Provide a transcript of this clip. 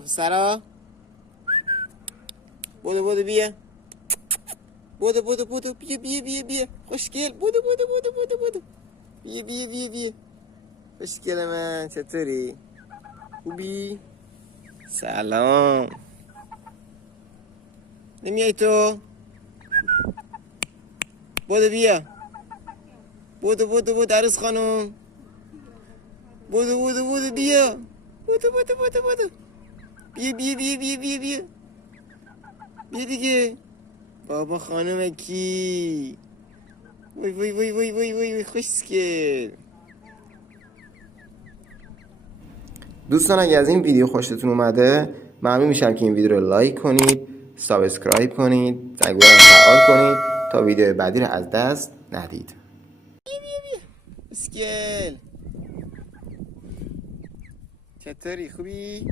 سرا بودو بیا. بودو بیا خوشگل. بودو بیا خوشگل من. چطوری؟ خوبی؟ سلام. نمیای تو؟ بیا. بودو عروس خانم. بودو بیا. بودو بیا بیا دیگه. بابا خانم کی؟ وای خوشگل. دوستان اگه از این ویدیو خوشتون اومده ممنون میشم که این ویدیو رو لایک کنید، سابسکرایب کنید، زنگوله رو فعال کنید تا ویدیو بعدی رو از دست ندید. بیا خوشگل. چطوری؟ خوبی؟